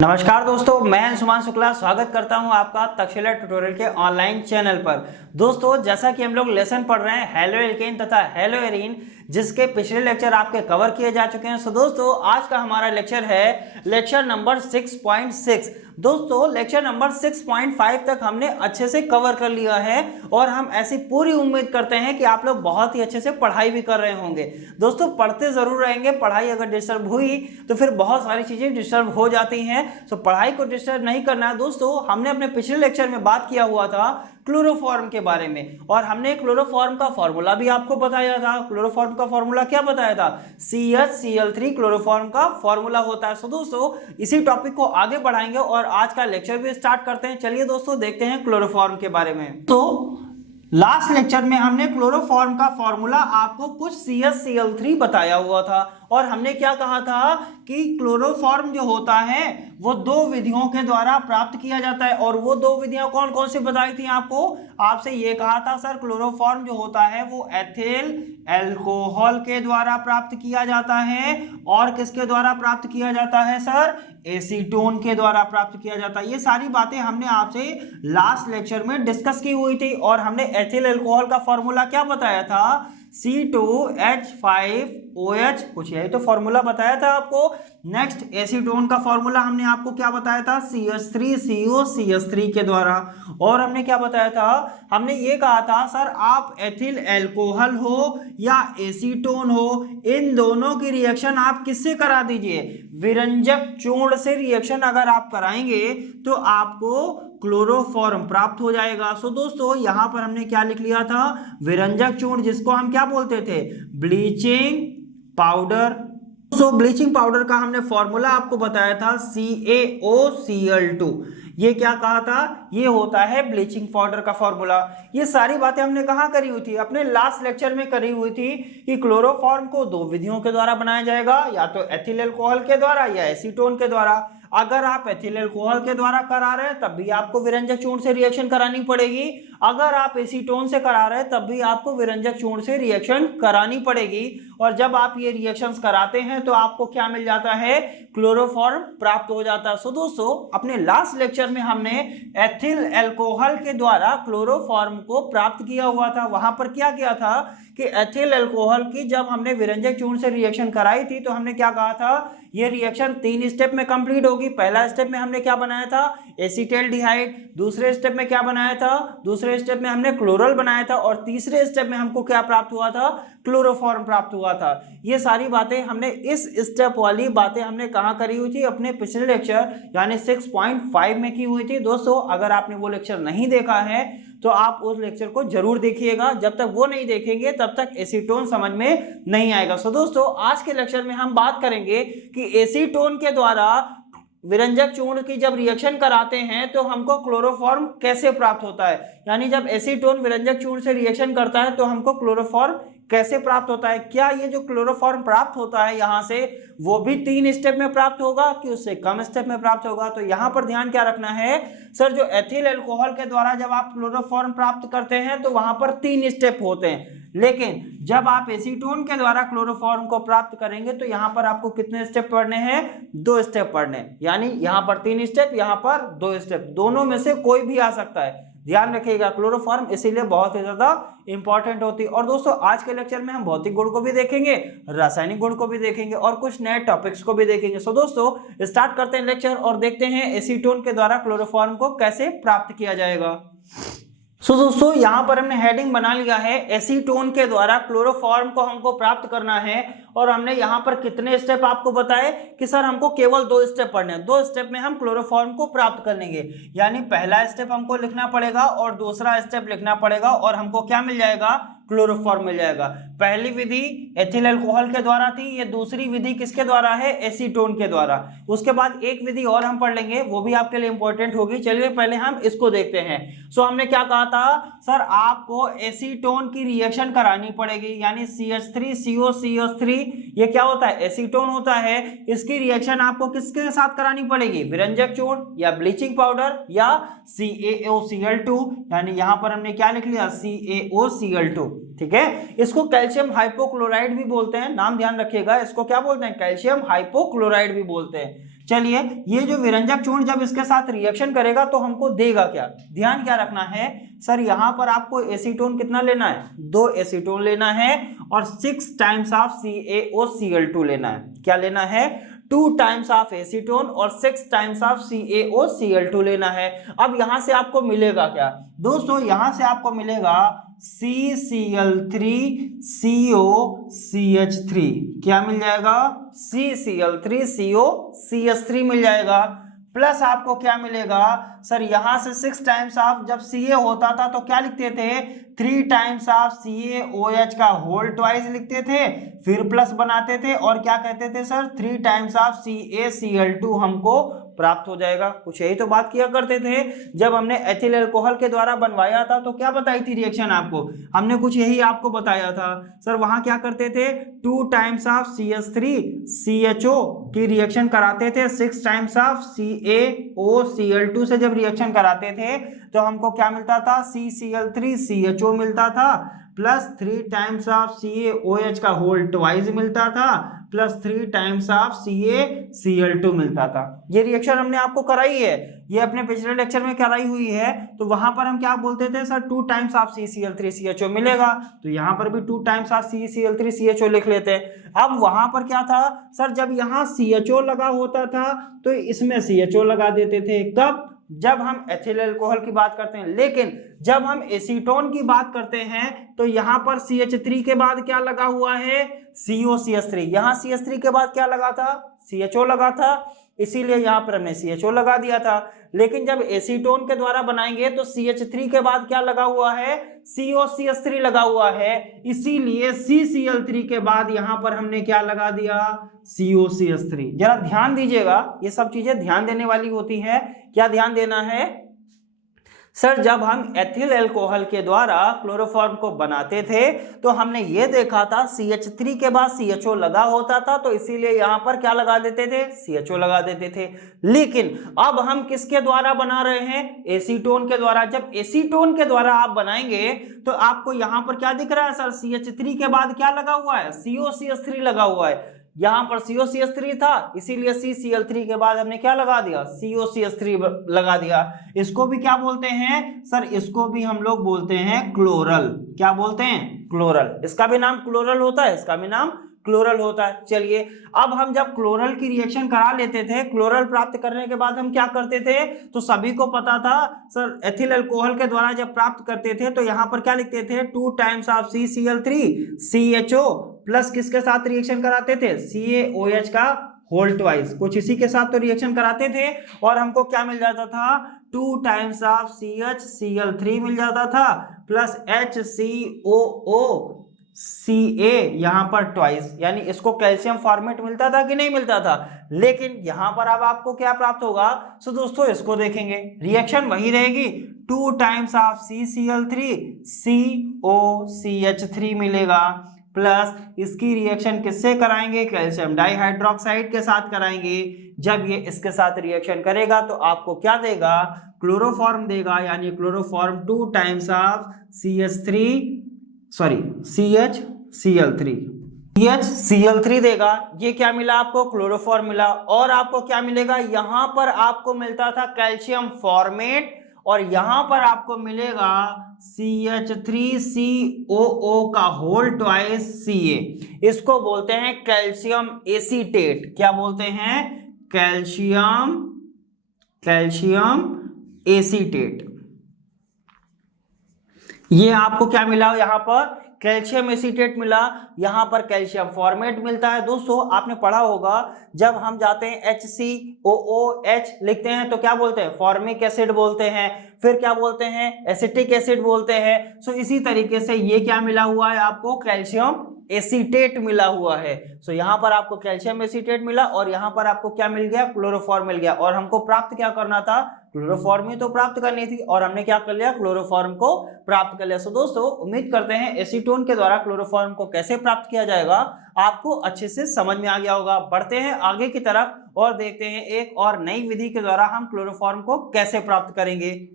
नमस्कार दोस्तों, मैं सुमान शुक्ला स्वागत करता हूं आपका तक्षशिला ट्यूटोरियल के ऑनलाइन चैनल पर। दोस्तों, जैसा कि हम लोग लेसन पढ़ रहे हैं हेलो एल्केन तथा हेलो एरीन, जिसके पिछले लेक्चर आपके कवर किए जा चुके हैं। दोस्तों, आज का हमारा लेक्चर है लेक्चर नंबर 6.6। दोस्तों, लेक्चर नंबर 6.5 तक हमने अच्छे से कवर कर लिया है और हम ऐसी पूरी उम्मीद करते हैं कि आप लोग बहुत ही अच्छे से पढ़ाई भी कर रहे होंगे। दोस्तों, पढ़ते जरूर रहेंगे। पढ़ाई अगर डिस्टर्ब हुई तो फिर बहुत सारी चीजें डिस्टर्ब हो जाती हैं। तो पढ़ाई को डिस्टर्ब नहीं करना है। दोस्तों, हमने अपने पिछले लेक्चर में बात किया हुआ था क्लोरोफॉर्म के बारे में और हमने क्लोरोफॉर्म का फॉर्मूला भी आपको बताया था। क्लोरोफॉर्म का फॉर्मूला क्या बताया था? CH Cl3 क्लोरोफॉर्म का फॉर्मूला होता है। सो दोस्तों, इसी टॉपिक को आगे बढ़ाएंगे और आज का लेक्चर भी स्टार्ट करते हैं। चलिए दोस्तों, देखते हैं क्लोरोफॉर्म के बारे में। तो लास्ट लेक्चर में हमने क्लोरोफॉर्म का फॉर्मूला आपको कुछ CH Cl3 बताया हुआ था और हमने क्या कहा था कि क्लोरोफॉर्म जो होता है वो दो विधियों के द्वारा प्राप्त किया जाता है। और वो दो विधियां कौन कौन सी बताई थी आपको? आपसे ये कहा था सर क्लोरोफॉर्म जो होता है वो एथिल अल्कोहल के द्वारा प्राप्त किया जाता है। और किसके द्वारा प्राप्त किया जाता है सर? एसीटोन के द्वारा प्राप्त किया जाता है। ये सारी बातें हमने आपसे लास्ट लेक्चर में डिस्कस की हुई थी और हमने एथिल अल्कोहल का फॉर्मूला क्या बताया था? C2H5OH, कुछ यही तो फॉर्मूला बताया था आपको। नेक्स्ट, एसीटोन का फॉर्मूला हमने आपको क्या बताया था? CH3COCH3 के द्वारा। और हमने क्या बताया था? हमने ये कहा था सर आप एथिल अल्कोहल हो या एसीटोन हो, इन दोनों की रिएक्शन आप किससे करा दीजिए? विरंजक चूर्ण से रिएक्शन अगर आप कराएंगे तो आपको क्लोरोफॉर्म प्राप्त हो जाएगा। सो दोस्तों, यहां पर हमने क्या लिख लिया था? विरंजक चूर्ण, जिसको हम क्या बोलते थे? Bleaching powder. So bleaching powder का हमने फॉर्मूला आपको बताया था CaOCl2। ये क्या कहा था? ये होता है ब्लीचिंग पाउडर का फॉर्मूला। ये सारी बातें हमने कहाँ करी हुई थी? अपने लास्ट लेक्चर में करी हुई थी कि क्लोरोफॉर्म को दो विधियों के द्वारा बनाया जाएगा, या तो एथिल अल्कोहल के द्वारा या एसीटोन के द्वारा। अगर आप एथिल अल्कोहल के द्वारा करा रहे हैं तब भी आपको विरंजक चूर्ण से रिएक्शन करानी पड़ेगी। अगर आप एसीटोन से करा रहे हैं तब भी आपको विरंजक चूर्ण से रिएक्शन करानी पड़ेगी। और जब आप ये रिएक्शंस कराते हैं तो आपको क्या मिल जाता है? क्लोरोफॉर्म प्राप्त हो जाता है। सो दोस्तों, अपने लास्ट लेक्चर में हमने एथिल अल्कोहल के द्वारा क्लोरोफॉर्म को प्राप्त किया हुआ था। वहां पर क्या किया था कि एथिल अल्कोहल की जब हमने विरंजक चूर्ण से रिएक्शन कराई थी तो हमने क्या कहा था? ये रिएक्शन 3 स्टेप में कंप्लीट होगी। पहला स्टेप में हमने क्या बनाया था? एसीटल्डिहाइड। दूसरे स्टेप में क्या बनाया था? दूसरे स्टेप में हमने क्लोरल बनाया था। और तीसरे स्टेप में हमको क्या प्राप्त हुआ था? क्लोरोफॉर्म प्राप्त हुआ था। ये सारी बातें हमने इस स्टेप वाली बातें हमने कहाँ करी हुई थी? अपने पिछले लेक्चर यानी 6.5 में की हुई थी। दोस्तों, अगर आपने वो लेक्चर नहीं देखा है तो आप उस लेक्चर को जरूर देखिएगा। जब तक वो नहीं देखेंगे तब तक एसीटोन समझ में नहीं आएगा। सो दोस्तों, आज के लेक्चर में हम बात करेंगे कि एसीटोन के द्वारा विरंजक चूर्ण की जब रिएक्शन कराते हैं तो हमको क्लोरोफॉर्म कैसे प्राप्त होता है। यानी जब एसीटोन विरंजक चूर्ण से रिएक्शन करता है तो हमको क्लोरोफॉर्म कैसे प्राप्त होता है। क्या ये जो क्लोरोफॉर्म प्राप्त होता है यहाँ से वो भी 3 स्टेप में प्राप्त होगा कि उससे कम स्टेप में प्राप्त होगा? तो यहाँ पर ध्यान क्या रखना है सर, जो एथिल अल्कोहल के द्वारा जब आप क्लोरोफॉर्म प्राप्त करते हैं तो वहां पर 3 स्टेप होते हैं, लेकिन जब आप एसीटोन के द्वारा क्लोरोफॉर्म को प्राप्त करेंगे तो यहाँ पर आपको कितने स्टेप पढ़ने हैं? 2 स्टेप पढ़ने। यानी यहाँ पर 3 स्टेप, यहाँ पर 2 स्टेप, दोनों में से कोई भी आ सकता है। ध्यान रखिएगा, क्लोरोफॉर्म इसीलिए बहुत ही ज्यादा इंपॉर्टेंट होती है। और दोस्तों, आज के लेक्चर में हम भौतिक गुण को भी देखेंगे, रासायनिक गुण को भी देखेंगे और कुछ नए टॉपिक्स को भी देखेंगे। सो दोस्तों, स्टार्ट करते हैं लेक्चर और देखते हैं एसीटोन के द्वारा क्लोरोफॉर्म को कैसे प्राप्त किया जाएगा। सो दोस्तों, यहां पर हमने हेडिंग बना लिया है एसीटोन के द्वारा क्लोरोफॉर्म को हमको प्राप्त करना है। और हमने यहां पर कितने स्टेप आपको बताए कि सर हमको केवल 2 स्टेप पढ़ने हैं। 2 स्टेप में हम क्लोरोफॉर्म को प्राप्त कर लेंगे। यानी पहला स्टेप हमको लिखना पड़ेगा और दूसरा स्टेप लिखना पड़ेगा और हमको क्या मिल जाएगा? क्लोरोफॉर्म मिल जाएगा। पहली विधि एथिल अल्कोहल के द्वारा थी, ये दूसरी विधि किसके द्वारा है? एसीटोन के द्वारा। उसके बाद एक विधि और हम पढ़ लेंगे, वो भी आपके लिए इंपॉर्टेंट होगी। चलिए पहले हम इसको देखते हैं। सो हमने क्या कहा था सर, आपको एसीटोन की रिएक्शन करानी पड़ेगी। यानी CH3COCH3 ये क्या होता है? एसीटोन होता है। इसकी रिएक्शन आपको किसके साथ करानी पड़ेगी? विरंजक चूर्ण या ब्लीचिंग पाउडर या CaOCl2। यानी यहां पर हमने क्या लिख लिया? CaOCl2। ठीक है, इसको कैल्शियम हाइपोक्लोराइड भी बोलते हैं। नाम ध्यान रखिएगा, इसको क्या बोलते हैं? कैल्शियम हाइपोक्लोराइड भी बोलते हैं। चलिए, ये जो विरंजक चूर्ण जब इसके साथ रिएक्शन करेगा तो हमको देगा क्या, ध्यान क्या रखना है सर, यहाँ पर आपको एसीटोन कितना लेना है, 2 एसीटोन लेना है और 6 टाइम्स ऑफ CaOCl2 लेना है। क्या लेना है, 2 टाइम्स ऑफ एसीटोन और 6 टाइम्स ऑफ CaOCl2 लेना है। अब यहां से आपको मिलेगा क्या दोस्तों, यहां से आपको मिलेगा CCl3COCH3। क्या मिल जाएगा, CCl3COCH3 मिल जाएगा। प्लस आपको क्या मिलेगा सर, यहां से 6 टाइम्स ऑफ, जब Ca होता था तो क्या लिखते थे, 3 टाइम्स ऑफ CaOH का होल ट्वाइस लिखते थे, फिर प्लस बनाते थे और क्या कहते थे सर, 3 टाइम्स ऑफ CaCl2 हमको प्राप्त हो जाएगा। कुछ यही तो बात किया करते थे जब हमने एथिल अल्कोहल के द्वारा बनवाया था, तो क्या बताई थी रिएक्शन आपको, हमने कुछ यही आपको बताया था सर। वहां क्या करते थे, 2 टाइम्स ऑफ CH3CHO की रिएक्शन कराते थे, 6 टाइम्स ऑफ CaOCl2 से जब रिएक्शन कराते थे तो हमको क्या मिलता था, CCl3CHO मिलता था, प्लस 3 टाइम्स ऑफ CaOH का होल ट्वाइस मिलता था, प्लस 3 टाइम्स ऑफ CaCl2 मिलता था। ये रिएक्शन हमने आपको कराई है, ये अपने पिछले लेक्चर में कराई हुई है। तो वहां पर हम क्या बोलते थे सर, 2 टाइम्स ऑफ CCl3CHO मिलेगा, तो यहां पर भी 2 टाइम्स ऑफ CCl3CHO लिख लेते हैं। अब वहां पर क्या था सर, जब यहाँ CHO लगा होता था तो इसमें CHO लगा देते थे, कब, जब हम एथिल अल्कोहल की बात करते हैं। लेकिन जब हम एसीटोन की बात करते हैं तो यहां पर CH3 के बाद क्या लगा हुआ है, COCH3। यहां CH3 के बाद क्या लगा था, CHO लगा था, इसीलिए यहां पर हमने CHO लगा दिया था। लेकिन जब एसीटोन के द्वारा बनाएंगे तो CH3 के बाद क्या लगा हुआ है, COCH3 लगा हुआ है, इसीलिए CCl3 के बाद यहां पर हमने क्या लगा दिया, COCH3। जरा ध्यान दीजिएगा, ये सब चीजें ध्यान देने वाली होती है। क्या ध्यान देना है सर, जब हम एथिल अल्कोहल के द्वारा क्लोरोफॉर्म को बनाते थे तो हमने ये देखा था CH3 के बाद CHO लगा होता था, तो इसीलिए यहां पर क्या लगा देते थे, CHO लगा देते थे। लेकिन अब हम किसके द्वारा बना रहे हैं, एसीटोन के द्वारा। जब एसीटोन के द्वारा आप बनाएंगे तो आपको यहां पर क्या दिख रहा है सर, CH3 के बाद क्या लगा हुआ है, COCH3 लगा हुआ है। यहां पर COCH3 था, इसीलिए CCl3 के बाद हमने क्या लगा दिया, COCH3 लगा दिया। इसको भी क्या बोलते हैं सर, इसको भी हम लोग बोलते हैं क्लोरल। क्या बोलते हैं, क्लोरल। इसका भी नाम क्लोरल होता है, इसका भी नाम क्लोरल होता है। चलिए, अब हम जब क्लोरल की रिएक्शन करा लेते थे, क्लोरल प्राप्त करने के बाद हम क्या करते थे, तो सभी को पता था सर, एथिल अल्कोहल के द्वारा जब प्राप्त करते थे तो यहां पर क्या लिखते थे, 2 टाइम्स ऑफ CCl3CHO प्लस किसके साथ रिएक्शन कराते थे, CaOH का होल ट्वाइस। कुछ इसी के साथ तो रिएक्शन कराते थे और हमको क्या मिल जाता था, 2 टाइम्स ऑफ CHCl3 मिल जाता था, प्लस HCOOCa यहां पर ट्वाइस, यानी इसको कैल्शियम फॉर्मेट मिलता था कि नहीं मिलता था। लेकिन यहां पर अब आपको क्या प्राप्त होगा, सो दोस्तों इसको देखेंगे, रिएक्शन वही रहेगी, 2 टाइम्स ऑफ CCl3COCH3 मिलेगा, प्लस इसकी रिएक्शन किससे कराएंगे, कैल्शियम डाइहाइड्रोक्साइड के साथ कराएंगे। जब ये इसके साथ रिएक्शन करेगा तो आपको क्या देगा, क्लोरोफॉर्म देगा, यानी क्लोरोफॉर्म 2 टाइम्स ऑफ CHCl3 देगा। ये क्या मिला आपको, क्लोरोफॉर्म मिला। और आपको क्या मिलेगा, यहां पर आपको मिलता था कैल्शियम फॉर्मेट और यहां पर आपको मिलेगा CH3COO का होल ट्वाइस Ca। इसको बोलते हैं कैल्शियम एसीटेट। क्या बोलते हैं, कैल्शियम एसीटेट। ये आपको क्या मिला, यहां पर कैल्शियम एसीटेट मिला, यहां पर कैल्शियम फॉर्मेट मिलता है। दोस्तों आपने पढ़ा होगा, जब हम जाते हैं HCOOH लिखते हैं तो क्या बोलते हैं, फॉर्मिक एसिड बोलते हैं, फिर क्या बोलते हैं, एसिटिक एसिड बोलते हैं। सो इसी तरीके से ये क्या मिला हुआ है आपको, कैल्शियम एसीटेट मिला हुआ है। सो यहां पर आपको कैल्शियम एसीटेट मिला और यहां पर आपको क्या मिल गया, क्लोरोफॉर्म मिल गया। और हमको प्राप्त क्या करना था, क्लोरोफॉर्म ही तो प्राप्त करनी थी और हमने क्या कर लिया, क्लोरोफॉर्म को प्राप्त कर लिया। सो दोस्तों उम्मीद करते हैं एसीटोन के द्वारा क्लोरोफॉर्म को कैसे प्राप्त किया जाएगा आपको अच्छे से समझ में आ गया होगा। बढ़ते हैं आगे की तरफ और देखते हैं एक और नई विधि के द्वारा हम क्लोरोफॉर्म को कैसे प्राप्त करेंगे।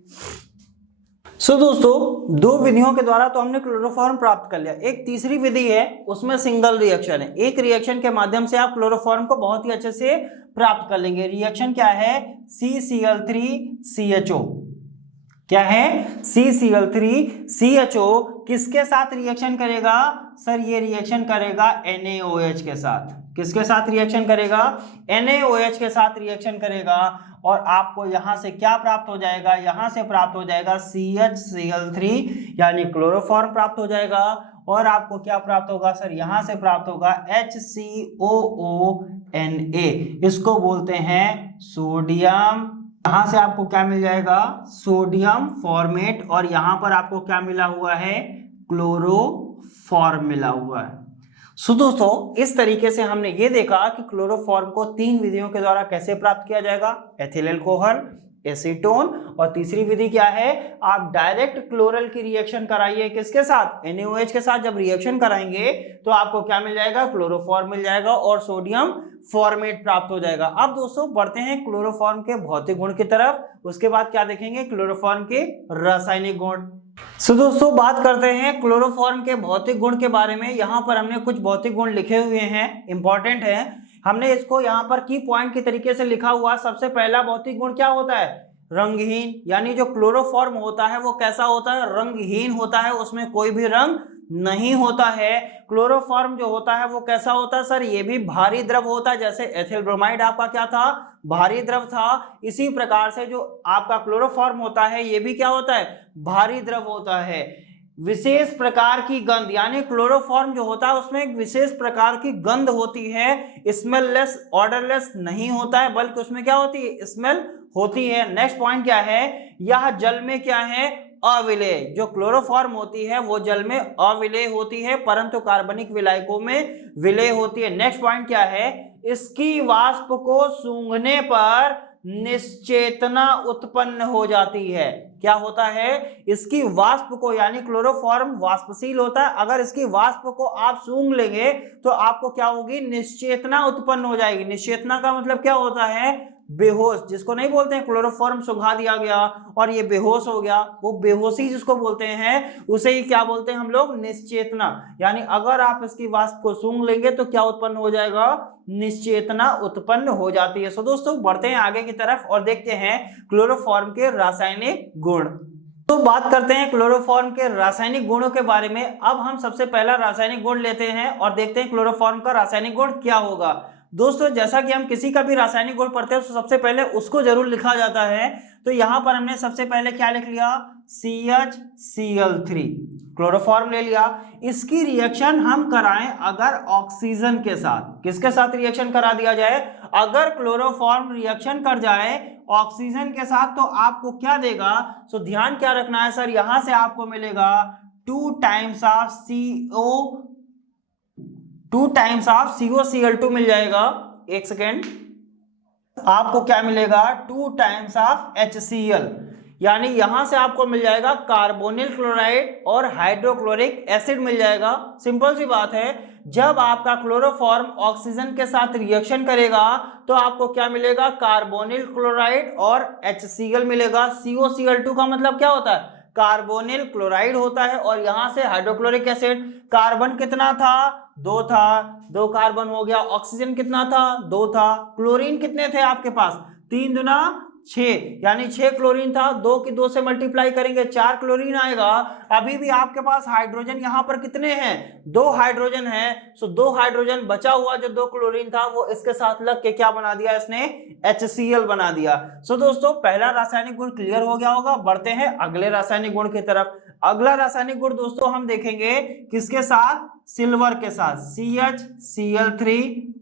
सो दोस्तों, दो विधियों के द्वारा तो हमने क्लोरोफॉर्म प्राप्त कर लिया। एक तीसरी विधि है, उसमें सिंगल रिएक्शन है। एक रिएक्शन के माध्यम से आप क्लोरोफॉर्म को बहुत ही अच्छे से प्राप्त कर लेंगे। रिएक्शन क्या है? CCl3CHO। क्या है? CCl3CHO किसके साथ रिएक्शन करेगा सर? ये रिएक्शन करेगा NaOH के साथ। किसके साथ रिएक्शन करेगा? NaOH के साथ रिएक्शन करेगा। और आपको यहां से क्या प्राप्त हो जाएगा? यहां से प्राप्त हो जाएगा CHCl3 यानी क्लोरोफॉर्म प्राप्त हो जाएगा। और आपको क्या प्राप्त होगा सर? यहां से प्राप्त होगा HCOONA, इसको बोलते हैं सोडियम। यहां से आपको क्या मिल जाएगा? Sodium format. और यहां पर आपको क्या मिला हुआ है? क्लोरोफॉर्म मिला हुआ है। सो दोस्तों, इस तरीके से हमने ये देखा कि क्लोरोफॉर्म को तीन विधियों के द्वारा कैसे प्राप्त किया जाएगा, एथिल अल्कोहल, एसीटोन, और तीसरी विधि क्या है? आप डायरेक्ट क्लोरल की रिएक्शन कराइए। किसके साथ? NaOH के साथ। जब रिएक्शन कराएंगे तो आपको क्या मिल जाएगा? क्लोरोफॉर्म मिल जाएगा और सोडियम फॉर्मेट प्राप्त हो जाएगा। अब दोस्तों बढ़ते हैं क्लोरोफॉर्म के भौतिक गुण की तरफ। उसके बाद क्या देखेंगे? क्लोरोफॉर्म के रासायनिक गुण। सो दोस्तों, बात करते हैं क्लोरोफॉर्म के भौतिक गुण के बारे में। यहाँ पर हमने कुछ भौतिक गुण लिखे हुए हैं, इंपॉर्टेंट है। हमने इसको यहाँ पर की पॉइंट के तरीके से लिखा हुआ। सबसे पहला भौतिक गुण क्या होता है? रंगहीन। यानी जो क्लोरोफॉर्म होता है वो कैसा होता है? रंगहीन होता है, उसमें कोई भी रंग नहीं होता है। क्लोरोफॉर्म जो होता है वो कैसा होता है सर? ये भी भारी द्रव होता है। जैसे एथिल ब्रोमाइड आपका क्या था? भारी द्रव था। इसी प्रकार से जो आपका क्लोरोफॉर्म होता है ये भी क्या होता है? भारी द्रव होता है। विशेष प्रकार की गंध, यानी क्लोरोफॉर्म जो होता है उसमें एक विशेष प्रकार की गंध होती है। स्मेललेस, ऑर्डरलेस नहीं होता है, बल्कि उसमें क्या होती है? स्मेल होती है। नेक्स्ट पॉइंट क्या है? यह जल में क्या है? अविलेय। जो क्लोरोफॉर्म होती है वो जल में अविलेय होती है, परंतु कार्बनिक विलायकों में विलेय होती है। नेक्स्ट पॉइंट क्या है? इसकी वाष्प को सूंघने पर निश्चेतना उत्पन्न हो जाती है। क्या होता है? इसकी वाष्प को, यानी क्लोरोफॉर्म वाष्पशील होता है, अगर इसकी वाष्प को आप सूंघ लेंगे तो आपको क्या होगी? निश्चेतना उत्पन्न हो जाएगी। निश्चेतना का मतलब क्या होता है? बेहोश। जिसको नहीं बोलते हैं क्लोरोफॉर्म सुंघा दिया गया और ये बेहोश हो गया, वो बेहोशी जिसको बोलते हैं उसे ही क्या बोलते हैं हम लोग? निश्चेतना। यानी अगर आप इसकी वाष्प को सूंघ लेंगे तो क्या उत्पन्न हो जाएगा? निश्चेतना उत्पन्न हो जाती है। सो दोस्तों, बढ़ते हैं आगे की तरफ और देखते हैं क्लोरोफॉर्म के रासायनिक गुण। तो बात करते हैं क्लोरोफॉर्म के रासायनिक गुणों के बारे में। अब हम सबसे पहला रासायनिक गुण लेते हैं और देखते हैं क्लोरोफॉर्म का रासायनिक गुण क्या होगा। दोस्तों, जैसा कि हम किसी का भी रासायनिक गुण पढ़ते हैं तो सबसे पहले उसको जरूर लिखा जाता है। तो यहां पर हमने सबसे पहले क्या लिख लिया? CHCl3 क्लोरोफॉर्म ले लिया। इसकी रिएक्शन हम कराएं अगर ऑक्सीजन के साथ। किसके साथ रिएक्शन करा दिया जाए? अगर क्लोरोफॉर्म रिएक्शन कर जाए ऑक्सीजन के साथ तो आपको क्या देगा? सो ध्यान क्या रखना है सर? यहां से आपको मिलेगा 2 टाइम्स ऑफ COCl2 मिल जाएगा। एक सेकेंड, आपको क्या मिलेगा? 2 टाइम्स ऑफ HCl, यानी यहां से आपको मिल जाएगा कार्बोनिल क्लोराइड और हाइड्रोक्लोरिक एसिड मिल जाएगा। सिंपल सी बात है, जब आपका क्लोरोफॉर्म ऑक्सीजन के साथ रिएक्शन करेगा तो आपको क्या मिलेगा? कार्बोनिल क्लोराइड और HCl मिलेगा। COCl2 का मतलब क्या होता है? कार्बोनिल क्लोराइड होता है। और यहां से हाइड्रोक्लोरिक एसिड, कार्बन कितना था? 2 था, 2 कार्बन हो गया। ऑक्सीजन कितना था? 2 था। क्लोरीन कितने थे आपके पास? 3 दूना 6, यानी 6 क्लोरीन था। 2 की 2 से मल्टीप्लाई करेंगे 4 क्लोरीन आएगा। अभी भी आपके पास हाइड्रोजन यहाँ पर कितने हैं? 2 हाइड्रोजन है। सो 2 हाइड्रोजन बचा हुआ जो 2 क्लोरीन था वो इसके साथ लग के क्या बना दिया? इसने HCl बना दिया। सो दोस्तों, पहला रासायनिक गुण क्लियर हो गया होगा। बढ़ते हैं अगले रासायनिक गुण की तरफ। अगला रासायनिक गुण दोस्तों हम देखेंगे किसके साथ? सिल्वर के साथ। CHCl3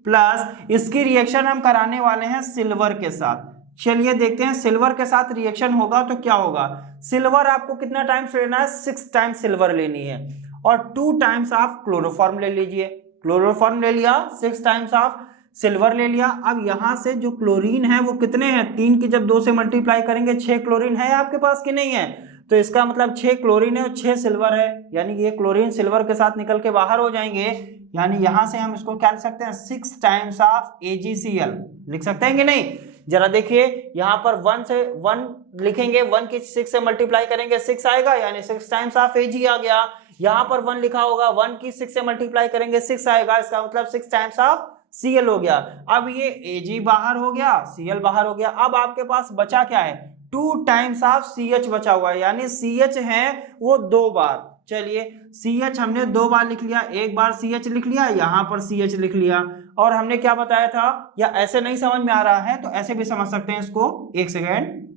प्लस इसकी रिएक्शन हम कराने वाले हैं सिल्वर के साथ। चलिए देखते हैं सिल्वर के साथ रिएक्शन होगा तो क्या होगा। सिल्वर आपको कितना टाइम्स लेना है? 6 टाइम्स सिल्वर लेनी है और 2 टाइम्स ऑफ क्लोरोफॉर्म ले लीजिए। क्लोरोफॉर्म ले लिया, 6 टाइम्स ऑफ सिल्वर ले लिया। अब यहां से जो क्लोरीन है वो कितने हैं? 3 की जब 2 से मल्टीप्लाई करेंगे 6 क्लोरीन है आपके पास कि नहीं है? तो इसका मतलब 6 क्लोरीन है और 6 सिल्वर है, यानी ये क्लोरीन सिल्वर के साथ निकल के बाहर हो जाएंगे। यानी यहां से हम इसको क्या लिख सकते हैं? 6 टाइम्स ऑफ AgCl लिख सकते हैं कि नहीं? जरा देखिए यहाँ पर 1 से 1 लिखेंगे, 1 की 6 से मल्टीप्लाई करेंगे 6 आएगा, यानी 6 टाइम्स ऑफ Ag आ गया। यहाँ पर 1 लिखा होगा, 1 की 6 से मल्टीप्लाई करेंगे 6 आएगा, इसका मतलब 6 टाइम्स ऑफ Cl हो गया। अब ये Ag बाहर हो गया, Cl बाहर हो गया। अब आपके पास बचा क्या है, 2 टाइम्स ऑफ CH बचा हुआ है, यानी CH है वो 2 बार। चलिए CH हमने 2 बार लिख लिया, एक बार CH लिख लिया, यहाँ पर CH लिख लिया। और हमने क्या बताया था, या ऐसे नहीं समझ में आ रहा है तो ऐसे भी समझ सकते हैं इसको, एक सेकेंड।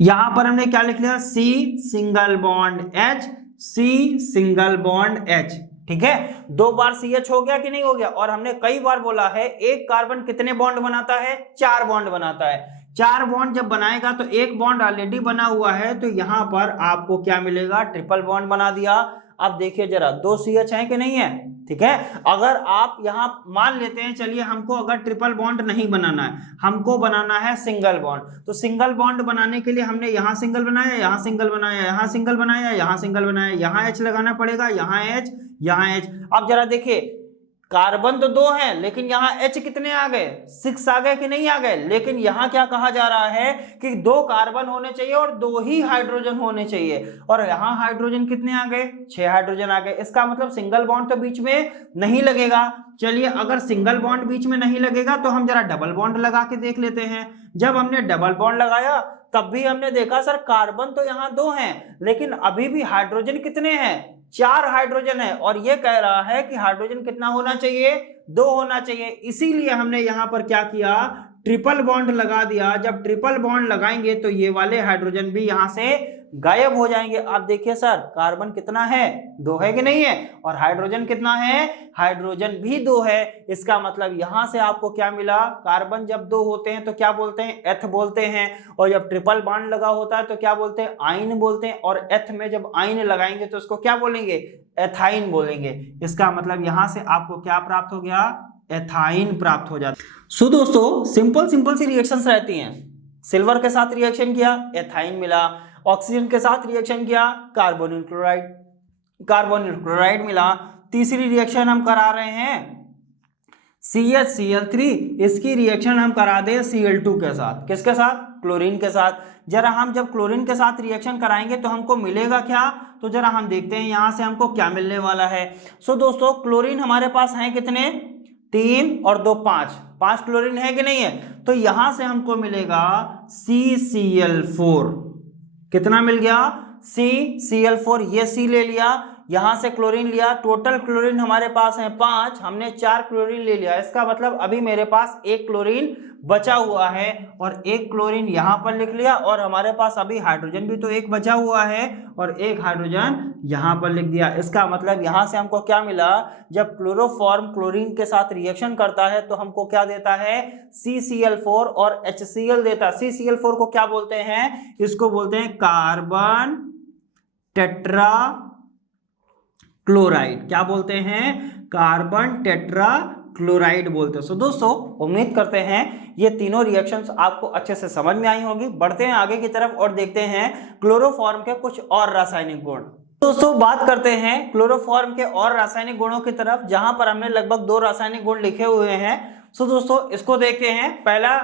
यहां पर हमने क्या लिख लिया, C single bond H, C single bond H, ठीक है। 2 बार CH हो गया कि नहीं हो गया। और हमने कई बार बोला है एक कार्बन कितने बॉन्ड बनाता है, 4 बॉन्ड बनाता है। 4 बॉन्ड जब बनाएगा तो एक बॉन्ड ऑलरेडी बना हुआ है, तो यहां पर आपको क्या मिलेगा, ट्रिपल बॉन्ड बना दिया। अब देखिए जरा 2 CH है कि नहीं है, ठीक है। अगर आप यहां मान लेते हैं, चलिए हमको अगर ट्रिपल बॉन्ड नहीं बनाना है, हमको बनाना है सिंगल बॉन्ड, तो सिंगल बॉन्ड बनाने के लिए हमने यहां सिंगल बनाया, यहां सिंगल बनाया, यहां सिंगल बनाया, यहां सिंगल बनाया, यहां H लगाना पड़ेगा, यहां H, यहां H। अब जरा देखिए कार्बन तो 2 हैं, लेकिन यहाँ H कितने आ गए, 6 आ गए कि नहीं आ गए। लेकिन यहाँ क्या कहा जा रहा है कि 2 कार्बन होने चाहिए और 2 ही हाइड्रोजन होने चाहिए, और यहाँ हाइड्रोजन कितने आ गए, 6 हाइड्रोजन आ गए। इसका मतलब सिंगल बॉन्ड तो बीच में नहीं लगेगा। चलिए अगर सिंगल बॉन्ड बीच में नहीं लगेगा तो हम जरा डबल बॉन्ड लगा के देख लेते हैं। जब हमने डबल बॉन्ड लगाया तब भी हमने देखा सर कार्बन तो यहाँ 2 हैं, लेकिन अभी भी हाइड्रोजन कितने हैं, 4 हाइड्रोजन है। और ये कह रहा है कि हाइड्रोजन कितना होना चाहिए, 2 होना चाहिए। इसीलिए हमने यहां पर क्या किया, ट्रिपल बॉन्ड लगा दिया। जब ट्रिपल बॉन्ड लगाएंगे तो ये वाले हाइड्रोजन भी यहां से गायब हो जाएंगे। आप देखिए सर कार्बन कितना है, 2 है कि नहीं है, और हाइड्रोजन कितना है, हाइड्रोजन भी 2 है। इसका मतलब यहां से आपको क्या मिला, कार्बन जब 2 होते हैं तो क्या बोलते हैं, एथ बोलते हैं, और जब ट्रिपल बॉन्ड लगा होता है तो क्या बोलते हैं, आइन बोलते हैं, और एथ में जब आइन लगाएंगे तो उसको क्या बोलेंगे, एथाइन बोलेंगे। इसका मतलब यहां से आपको क्या प्राप्त हो गया, एथाइन प्राप्त हो जाता है। सो दोस्तों सिंपल सी रिएक्शंस रहती हैं। सिल्वर के साथ रिएक्शन किया, एथाइन मिला। ऑक्सीजन के साथ रिएक्शन किया, कार्बोनिल क्लोराइड मिला। तीसरी रिएक्शन हम करा रहे हैं CH Cl3, इसकी रिएक्शन हम करा दे Cl2 के साथ, किसके साथ, क्लोरीन के साथ। जरा हम जब क्लोरीन के साथ रिएक्शन कराएंगे तो हमको मिलेगा क्या, तो जरा हम देखते हैं यहां से हमको क्या मिलने वाला है। सो दोस्तों क्लोरीन हमारे पास है कितने, 3 और 2 5 क्लोरीन है कि नहीं है। तो यहां से हमको मिलेगा CCl4, कितना मिल गया, CCl4, ये C ले लिया, यहां से क्लोरीन लिया, टोटल क्लोरीन हमारे पास है 5, हमने 4 क्लोरीन ले लिया। इसका मतलब अभी मेरे पास 1 क्लोरीन बचा हुआ है, और 1 क्लोरीन यहां पर लिख लिया, और हमारे पास अभी हाइड्रोजन भी तो 1 बचा हुआ है, और 1 हाइड्रोजन यहां पर लिख दिया। इसका मतलब यहां से हमको क्या मिला, जब क्लोरोफॉर्म क्लोरीन के साथ रिएक्शन करता है तो हमको क्या देता है, CCl4 और HCl देता है। CCl4 को क्या बोलते हैं, इसको बोलते हैं कार्बन टेट्रा क्लोराइड। क्या बोलते हैं, कार्बन टेट्रा क्लोराइड बोलते हैं। सो दोस्तों उम्मीद करते हैं ये तीनों रिएक्शंस आपको अच्छे से समझ में आई होंगी। बढ़ते हैं आगे की तरफ और देखते हैं क्लोरोफॉर्म के कुछ और रासायनिक गुण। दोस्तों बात करते हैं क्लोरोफॉर्म के और रासायनिक गुणों की तरफ, जहां पर हमने लगभग 2 रासायनिक गुण लिखे हुए हैं। सो दोस्तों इसको देखते हैं। पहला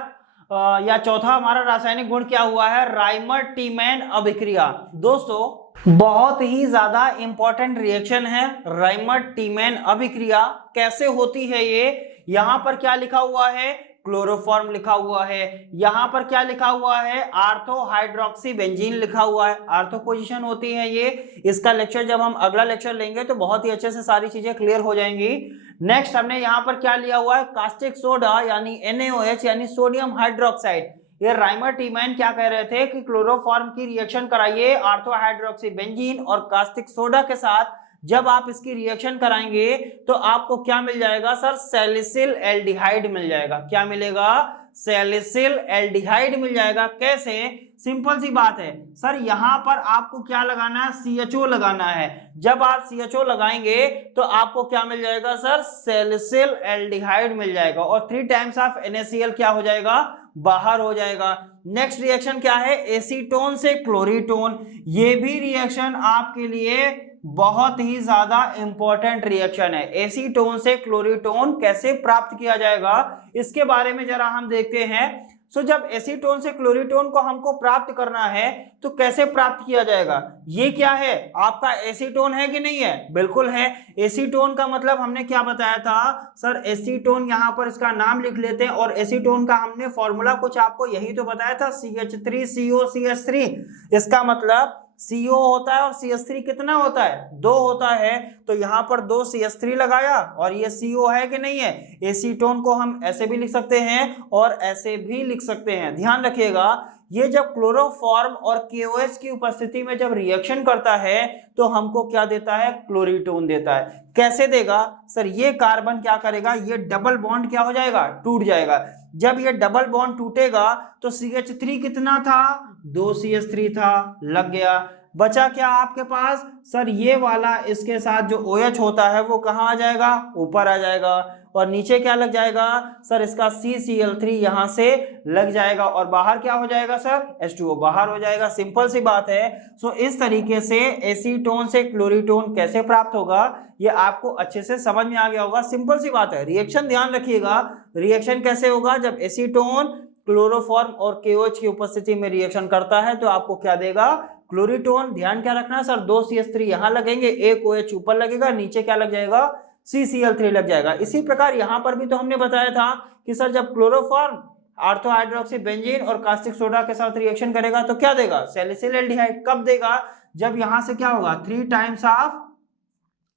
या चौथा हमारा रासायनिक गुण क्या हुआ है, राइमर-टीमैन अभिक्रिया। दोस्तों बहुत ही ज्यादा इंपॉर्टेंट रिएक्शन है राइमर-टीमैन अभिक्रिया। कैसे होती है ये, यहां पर क्या लिखा हुआ है, क्लोरोफॉर्म लिखा हुआ है, यहां पर क्या लिखा हुआ है, आर्थो हाइड्रोक्सी बेंजीन लिखा हुआ है। आर्थो पोजीशन होती है ये। इसका लेक्चर जब हम अगला लेक्चर लेंगे तो बहुत ही अच्छे से सारी चीजें क्लियर हो जाएंगी। नेक्स्ट हमने यहाँ पर क्या लिया हुआ है, कास्टिक सोडा यानी NaOH यानी सोडियम हाइड्रोक्साइड। ये राइमर-टीमैन क्या कह रहे थे कि क्लोरोफॉर्म की रिएक्शन कराइए आर्थो हाइड्रोक्सी बेंजीन और कास्टिक सोडा के साथ। जब आप इसकी रिएक्शन कराएंगे तो आपको क्या मिल जाएगा सर, सैलिसिल एल्डिहाइड मिल जाएगा। क्या मिलेगा, सैलिसिल एल्डिहाइड मिल जाएगा। कैसे, सिंपल सी बात है सर, यहां पर आपको क्या लगाना है, CHO लगाना है। जब आप CHO लगाएंगे तो आपको क्या मिल जाएगा सर, सैलिसिल एल्डिहाइड मिल जाएगा, और 3 टाइम्स ऑफ NaCl क्या हो जाएगा, बाहर हो जाएगा। नेक्स्ट रिएक्शन क्या है, एसीटोन से क्लोरीटोन। ये भी रिएक्शन आपके लिए बहुत ही ज्यादा इंपॉर्टेंट रिएक्शन है। एसीटोन से क्लोरीटोन कैसे प्राप्त किया जाएगा इसके बारे में जरा हम देखते हैं। सो जब एसीटोन से क्लोरीटोन को हमको प्राप्त करना है तो कैसे प्राप्त किया जाएगा? ये क्या है आपका एसीटोन है कि नहीं है? बिल्कुल है। एसीटोन का मतलब हमने क्या बताया था सर? एसीटोन यहाँ पर इसका नाम लिख लेते हैं और एसीटोन का हमने फॉर्मूला कुछ आपको यही तो बताया था, CH3COCH3। इसका मतलब CO होता है और CH3 कितना होता है? 2 होता है। तो यहाँ पर 2 CH3 लगाया और ये CO है कि नहीं है? एसीटोन को हम ऐसे भी लिख सकते हैं और ऐसे भी लिख सकते हैं। ध्यान रखिएगा, ये जब क्लोरोफॉर्म और KOH की उपस्थिति में जब रिएक्शन करता है तो हमको क्या देता है? क्लोरीटोन देता है। कैसे देगा सर? ये कार्बन क्या करेगा? ये डबल बॉन्ड क्या हो जाएगा? टूट जाएगा। जब ये डबल बॉन्ड टूटेगा तो CH3 कितना था? 2 CH3 था, लग गया। बचा क्या आपके पास सर? ये वाला इसके साथ जो OH होता है वो कहाँ आ जाएगा? ऊपर आ जाएगा। और नीचे क्या लग जाएगा सर? इसका CCl3 यहां से लग जाएगा और बाहर क्या हो जाएगा सर? H2O बाहर हो जाएगा। सिंपल सी बात है। सो इस तरीके से एसीटोन से क्लोरीटोन कैसे प्राप्त होगा ये आपको अच्छे से समझ में आ गया होगा। सिंपल सी बात है। रिएक्शन ध्यान रखिएगा, रिएक्शन कैसे होगा? जब एसीटोन क्लोरोफॉर्म और KOH की उपस्थिति में रिएक्शन करता है तो आपको क्या देगा? क्लोरीटोन। ध्यान क्या रखना है सर? 2 CH3 यहां लगेंगे, एक OH ऊपर लगेगा, नीचे क्या लग जाएगा? CCl3 लग जाएगा। इसी प्रकार यहां पर भी तो हमने बताया था कि सर जब क्लोरोफॉर्म ऑर्थो हाइड्रोक्सी बेंजीन और कास्टिक सोडा के साथ रिएक्शन करेगा तो क्या देगा? Salicyl aldehyde. कब देगा? जब यहां से क्या होगा? 3 टाइम्स ऑफ,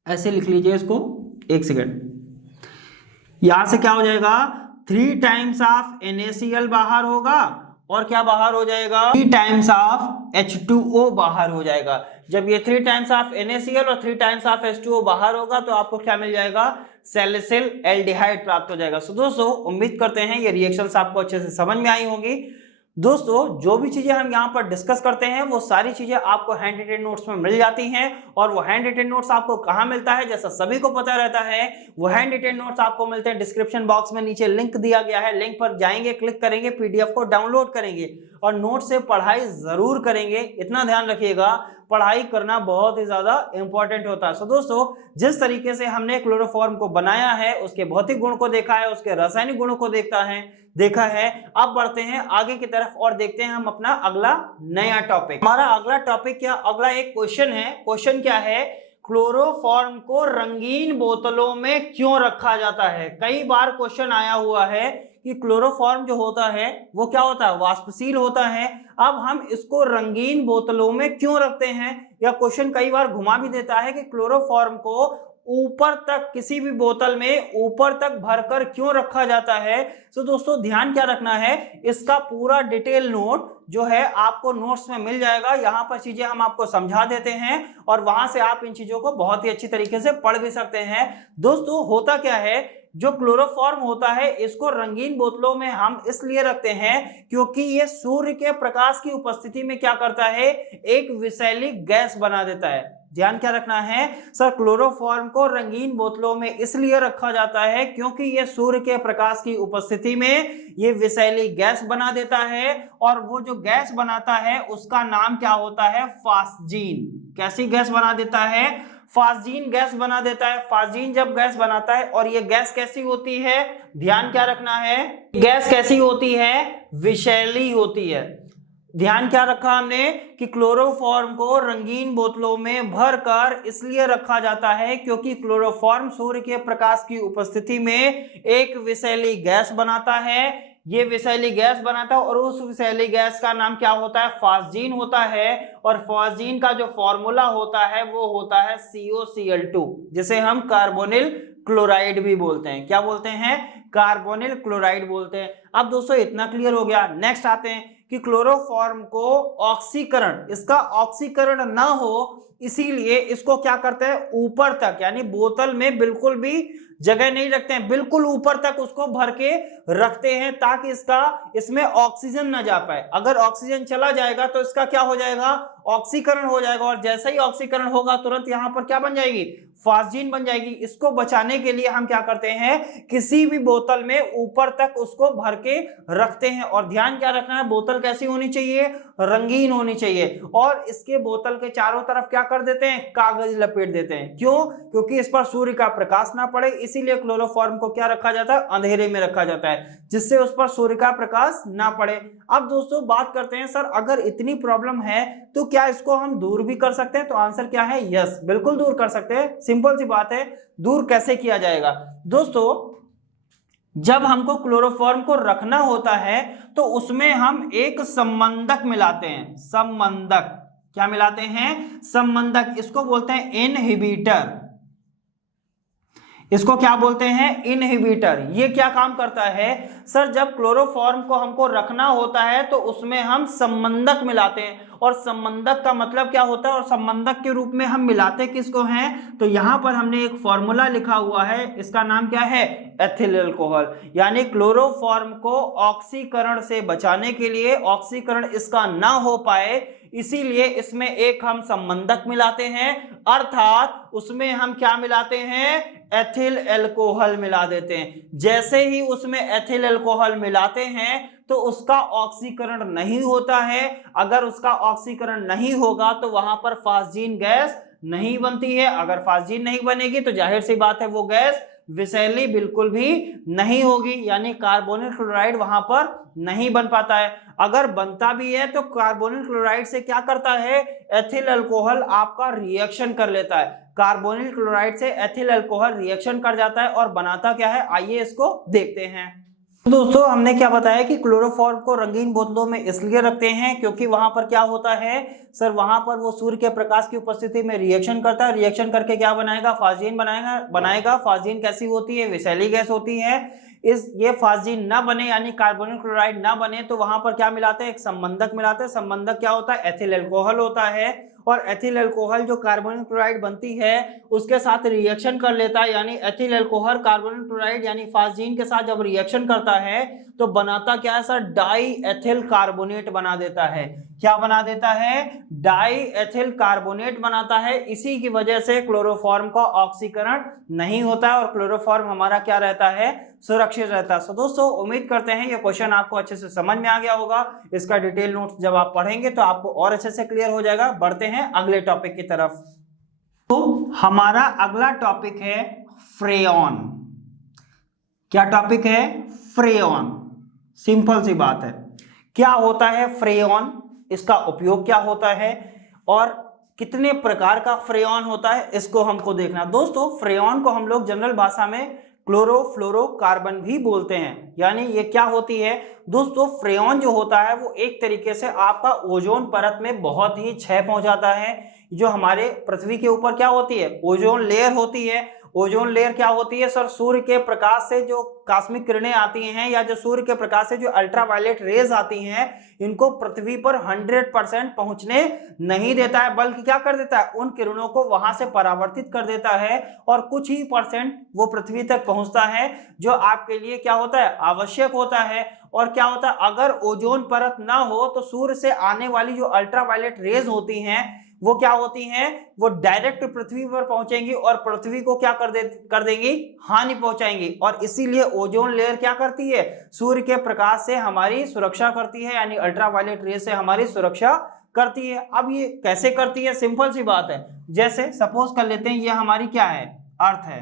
ऐसे लिख लीजिए इसको, एक सेकेंड, यहां से क्या हो जाएगा? 3 टाइम्स ऑफ NaCl बाहर होगा और क्या बाहर हो जाएगा? 3 टाइम्स ऑफ H2O बाहर हो जाएगा। जब ये 3 टाइम्स ऑफ NaCl और 3 टाइम्स ऑफ H2O बाहर होगा तो आपको क्या मिल जाएगा? सैलिसिल एल्डिहाइड प्राप्त हो जाएगा। सो दोस्तों उम्मीद करते हैं ये रिएक्शंस आपको अच्छे से समझ में आई होंगी। दोस्तों जो भी चीजें हम यहाँ पर डिस्कस करते हैं वो सारी चीजें आपको हैंड रिटेन नोट्स में मिल जाती हैं। और वो हैंड रिटेन नोट्स आपको कहाँ मिलता है? जैसा सभी को पता रहता है, वो हैंड रिटेन नोट्स आपको मिलते हैं डिस्क्रिप्शन बॉक्स में, नीचे लिंक दिया गया है। लिंक पर जाएंगे, क्लिक करेंगे, PDF को डाउनलोड करेंगे और नोट से पढ़ाई जरूर करेंगे। इतना ध्यान रखिएगा, पढ़ाई करना बहुत ही ज्यादा इंपॉर्टेंट होता है। सो दोस्तों जिस तरीके से हमने क्लोरोफॉर्म को बनाया है, उसके भौतिक गुण को देखा है, उसके रासायनिक गुणों को देखा है, अब बढ़ते हैं आगे की तरफ और देखते हैं हम अपना अगला नया टॉपिक। हमारा अगला टॉपिक क्या? अगला एक क्वेश्चन है। क्वेश्चन क्या है? क्लोरोफॉर्म को रंगीन बोतलों में क्यों रखा जाता है? कई बार क्वेश्चन आया हुआ है कि क्लोरोफॉर्म जो होता है वो क्या होता है? वाष्पशील होता है। अब हम इसको रंगीन बोतलों में क्यों रखते हैं? या क्वेश्चन कई बार घुमा भी देता है कि क्लोरोफॉर्म को ऊपर तक, किसी भी बोतल में ऊपर तक भरकर क्यों रखा जाता है? तो दोस्तों ध्यान क्या रखना है, इसका पूरा डिटेल नोट जो है आपको नोट्स में मिल जाएगा। यहाँ पर चीजें हम आपको समझा देते हैं और वहां से आप इन चीजों को बहुत ही अच्छी तरीके से पढ़ भी सकते हैं। दोस्तों होता क्या है, जो क्लोरोफॉर्म होता है इसको रंगीन बोतलों में हम इसलिए रखते हैं क्योंकि ये सूर्य के प्रकाश की उपस्थिति में क्या करता है? एक विषैली गैस बना देता है। ध्यान क्या रखना है सर? क्लोरोफॉर्म को रंगीन बोतलों में इसलिए रखा जाता है क्योंकि ये सूर्य के प्रकाश की उपस्थिति में ये विषैली गैस बना देता है और वो जो गैस बनाता है उसका नाम क्या होता है? फास्जीन। कैसी गैस बना देता है? फास्जीन गैस बना देता है। फास्जीन जब गैस बनाता है, और ये गैस कैसी होती है? ध्यान क्या रखना है, गैस कैसी होती है? विषैली होती है। ध्यान क्या रखा हमने कि क्लोरोफॉर्म को रंगीन बोतलों में भरकर इसलिए रखा जाता है क्योंकि क्लोरोफॉर्म सूर्य के प्रकाश की उपस्थिति में एक विषैली गैस बनाता है। ये विषैली गैस बनाता है और उस विषैली गैस का नाम क्या होता है? फास्जीन होता है। और फास्जीन का जो फॉर्मूला होता है वो होता है COCl2, जिसे हम कार्बोनिल क्लोराइड भी बोलते हैं। क्या बोलते हैं? कार्बोनिल क्लोराइड बोलते हैं। अब दोस्तों इतना क्लियर हो गया। नेक्स्ट आते हैं कि क्लोरोफॉर्म को ऑक्सीकरण, इसका ऑक्सीकरण ना हो इसीलिए इसको क्या करते हैं? ऊपर तक, यानी बोतल में बिल्कुल भी जगह नहीं रखते हैं, बिल्कुल ऊपर तक उसको भर के रखते हैं ताकि इसमें ऑक्सीजन न जा पाए। अगर ऑक्सीजन चला जाएगा तो इसका क्या हो जाएगा? ऑक्सीकरण हो जाएगा। और जैसे ही ऑक्सीकरण होगा तुरंत यहां पर क्या बन जाएगी? फास्जीन बन जाएगी। इसको बचाने के लिए हम क्या करते हैं? किसी भी बोतल में ऊपर तक उसको भर के रखते हैं। और ध्यान क्या रखना है, बोतल कैसी होनी चाहिए? रंगीन होनी चाहिए। और इसके बोतल के चारों तरफ क्या कर देते हैं, कागज लपेट देते हैं। क्यों? क्योंकि इस पर सूर्य का प्रकाश ना पड़े, इसीलिए क्लोरोफॉर्म को क्या रखा जाता है, अंधेरे में रखा जाता है, जिससे उस पर सूर्य का प्रकाश ना पड़े। अब दोस्तों बात करते हैं, सर अगर इतनी प्रॉब्लम है तो क्या इसको हम दूर भी कर सकते हैं? तो आंसर क्या है, यस, बिल्कुल दूर कर सकते हैं। सिंपल सी बात है, दूर कैसे किया जाएगा दोस्तों? जब हमको क्लोरोफॉर्म को रखना होता है तो उसमें हम एक संबंधक मिलाते हैं। संबंधक, क्या मिलाते हैं? संबंधक। इसको बोलते हैं इनहिबिटर। इसको क्या बोलते हैं? इनहिबिटर। ये क्या काम करता है सर? जब क्लोरोफॉर्म को हमको रखना होता है तो उसमें हम संबंधक मिलाते हैं। और संबंधक का मतलब क्या होता है, और संबंधक के रूप में हम मिलाते किसको हैं? तो यहां पर हमने एक फॉर्मूला लिखा हुआ है, इसका नाम क्या है? Ethyl alcohol. यानी क्लोरोफॉर्म को ऑक्सीकरण से बचाने के लिए, ऑक्सीकरण इसका ना हो पाए, इसीलिए इसमें एक हम संबंधक मिलाते हैं, अर्थात उसमें हम क्या मिलाते हैं? एथिल अल्कोहल मिला देते हैं। जैसे ही उसमें एथिल अल्कोहल मिलाते हैं तो उसका ऑक्सीकरण नहीं होता है। अगर उसका ऑक्सीकरण नहीं होगा तो वहां पर फास्जीन गैस नहीं बनती है। अगर फास्जीन नहीं बनेगी तो जाहिर सी बात है वो गैस विषैली बिल्कुल भी नहीं होगी, यानी कार्बोनिल क्लोराइड वहां पर नहीं बन पाता है। अगर बनता भी है तो कार्बोनिल क्लोराइड से क्या करता है? एथिल अल्कोहल आपका रिएक्शन कर लेता है। कार्बोनिल क्लोराइड से एथिल अल्कोहल रिएक्शन कर जाता है और बनाता क्या है, आइए इसको देखते हैं। दोस्तों हमने क्या बताया कि क्लोरोफॉर्म को रंगीन बोतलों में इसलिए रखते हैं क्योंकि वहां पर क्या होता है सर, वहां पर वो सूर्य के प्रकाश की उपस्थिति में रिएक्शन करता है। रिएक्शन करके क्या बनाएगा? फास्जीन बनाएगा। फास्जीन कैसी होती है? विषैली गैस होती है। ये फास्जीन ना बने, यानी कार्बोनिल क्लोराइड ना बने, तो वहां पर क्या मिलाते हैं? एक संबंधक मिलाते हैं। संबंधक क्या होता है? एथिल अल्कोहल होता है। और एथिल अल्कोहल जो कार्बोनिल क्लोराइड बनती है उसके साथ रिएक्शन कर लेता है, यानी एथिल अल्कोहल कार्बोनिल क्लोराइड यानी फास्जीन के साथ जब रिएक्शन करता है तो बनाता क्या है सर? डाई एथिल कार्बोनेट बना देता है। क्या बना देता है? डाई एथिल कार्बोनेट बनाता है। इसी की वजह से क्लोरोफॉर्म का ऑक्सीकरण नहीं होता है और क्लोरोफॉर्म हमारा क्या रहता है? सुरक्षित रहता है। सो दोस्तों उम्मीद करते हैं ये क्वेश्चन आपको अच्छे से समझ में आ गया होगा। इसका डिटेल नोट्स जब आप पढ़ेंगे तो आपको और अच्छे से क्लियर हो जाएगा। बढ़ते हैं अगले टॉपिक की तरफ। तो हमारा अगला टॉपिक है फ्रेयॉन। क्या टॉपिक है? फ्रेयॉन। सिंपल सी बात है, क्या होता है फ्रेयॉन, इसका उपयोग क्या होता है और कितने प्रकार का फ्रेयॉन होता है, इसको हमको देखना। दोस्तों फ्रेयॉन को हम लोग जनरल भाषा में क्लोरोफ्लोरोकार्बन भी बोलते हैं। यानी ये क्या होती है दोस्तों? फ्रेयॉन जो होता है वो एक तरीके से आपका ओजोन परत में बहुत ही क्षय पहुंचाता है। जो हमारे पृथ्वी के ऊपर क्या होती है? ओजोन लेयर होती है। ओजोन लेयर क्या होती है सर? सूर्य के प्रकाश से जो कॉस्मिक किरणें आती हैं या जो सूर्य के प्रकाश से जो अल्ट्रावायलेट रेज आती हैं, इनको पृथ्वी पर 100% पहुंचने नहीं देता है, बल्कि क्या कर देता है? उन किरणों को वहां से परावर्तित कर देता है और कुछ ही परसेंट वो पृथ्वी तक पहुंचता है, जो आपके लिए क्या होता है? आवश्यक होता है। और क्या होता है? अगर ओजोन परत ना हो तो सूर्य से आने वाली जो अल्ट्रावायलेट रेज होती हैं वो क्या होती हैं? वो डायरेक्ट पृथ्वी पर पहुंचेंगी और पृथ्वी को क्या कर देंगी? हानि पहुंचाएंगी। और इसीलिए ओजोन लेयर क्या करती है? सूर्य के प्रकाश से हमारी सुरक्षा करती है, यानी अल्ट्रावायलेट रेज से हमारी सुरक्षा करती है। अब ये कैसे करती है? सिंपल सी बात है। जैसे सपोज कर लेते हैं ये हमारी क्या है? अर्थ है।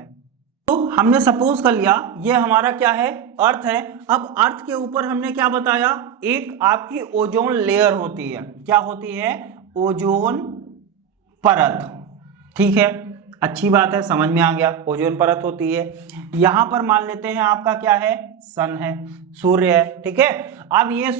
तो हमने सपोज कर लिया ये हमारा क्या है? अर्थ है। अब अर्थ के ऊपर हमने क्या बताया? एक आपकी ओजोन लेयर होती है। क्या होती है? ओजोन परत। ठीक है, अच्छी बात है, समझ में आ गया। ओजोन परत होती है। यहां पर मान लेते हैं आपका क्या है? सन है, सूर्य है। ठीक है, अब ये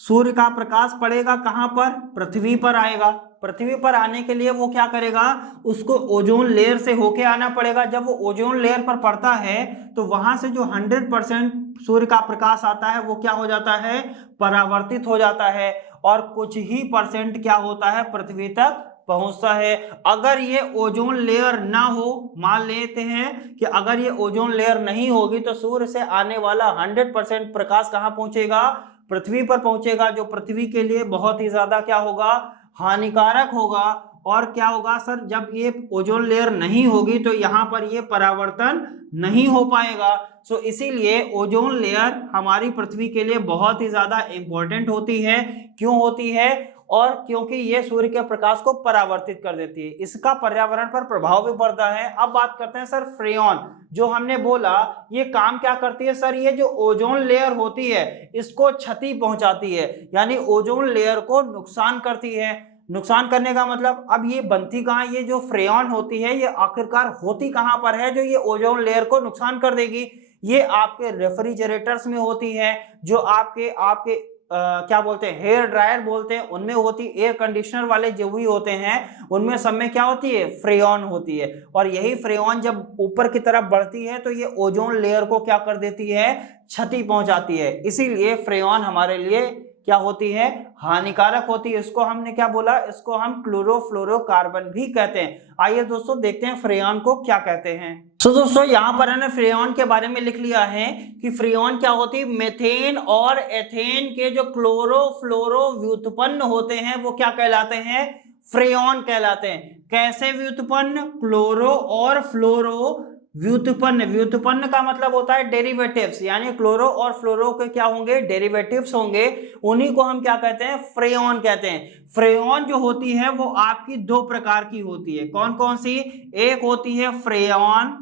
सूर्य का प्रकाश पड़ेगा कहां पर? पृथ्वी पर आएगा। पृथ्वी पर आने के लिए वो क्या करेगा? उसको ओजोन लेयर से होके आना पड़ेगा। जब वो ओजोन लेयर पर पड़ता है तो वहां से जो 100% सूर्य का प्रकाश आता है वो क्या हो जाता है? परावर्तित हो जाता है और कुछ ही परसेंट क्या होता है? पृथ्वी तक पहुंचता है। अगर ये ओजोन लेयर ना हो, मान लेते हैं कि अगर ये ओजोन लेयर नहीं होगी तो सूर्य से आने वाला 100% प्रकाश कहां पहुंचेगा? पृथ्वी पर पहुंचेगा, जो पृथ्वी के लिए बहुत ही ज्यादा क्या होगा? हानिकारक होगा। और क्या होगा सर? जब ये ओजोन लेयर नहीं होगी तो यहां पर ये परावर्तन नहीं हो पाएगा। सो इसीलिए ओजोन लेयर हमारी पृथ्वी के लिए बहुत ही ज्यादा इंपॉर्टेंट होती है। क्यों होती है? और क्योंकि ये सूर्य के प्रकाश को परावर्तित कर देती है, इसका पर्यावरण पर प्रभाव भी पड़ता है। अब बात करते हैं सर फ्रेयॉन, जो हमने बोला ये काम क्या करती है सर, ये जो ओजोन लेयर होती है इसको क्षति पहुंचाती है, यानी ओजोन लेयर को नुकसान करती है। नुकसान करने का मतलब, अब ये बनती कहाँ, ये जो फ्रेयॉन होती है ये आखिरकार होती कहाँ पर है जो ये ओजोन लेयर को नुकसान कर देगी? ये आपके रेफ्रिजरेटर्स में होती है, जो आपके क्या बोलते हैं, हेयर ड्रायर बोलते हैं, उनमें होती, एयर कंडीशनर वाले जो भी होते हैं उनमें सब में क्या होती है, फ्रेयॉन होती है। और यही फ्रेयॉन जब ऊपर की तरफ बढ़ती है तो ये ओजोन लेयर को क्या कर देती है, क्षति पहुंचाती है। इसीलिए फ्रेयॉन हमारे लिए क्या होती है, हानिकारक होती है। इसको हमने क्या बोला, इसको हम क्लोरोफ्लोरोकार्बन भी कहते हैं। आइए दोस्तों देखते हैं फ्रेयॉन को क्या कहते हैं। तो दोस्तों यहाँ पर है ना फ्रेयॉन के बारे में लिख लिया है कि फ्रेयॉन क्या होती है, मेथेन और एथेन के जो क्लोरोफ्लोरो व्युत्पन्न होते हैं वो क्या कहलाते हैं, फ्रेयॉन कहलाते हैं। कैसे व्युत्पन्न, क्लोरो और फ्लोरो व्युत्पन्न, व्युत्पन्न का मतलब होता है डेरिवेटिव्स, यानी क्लोरो और फ्लोरो के क्या होंगे, डेरिवेटिव्स होंगे, उन्हीं को हम क्या कहते हैं, फ्रेयॉन कहते हैं। फ्रेयॉन जो होती है वो आपकी दो प्रकार की होती है, कौन कौन सी, एक होती है फ्रेयॉन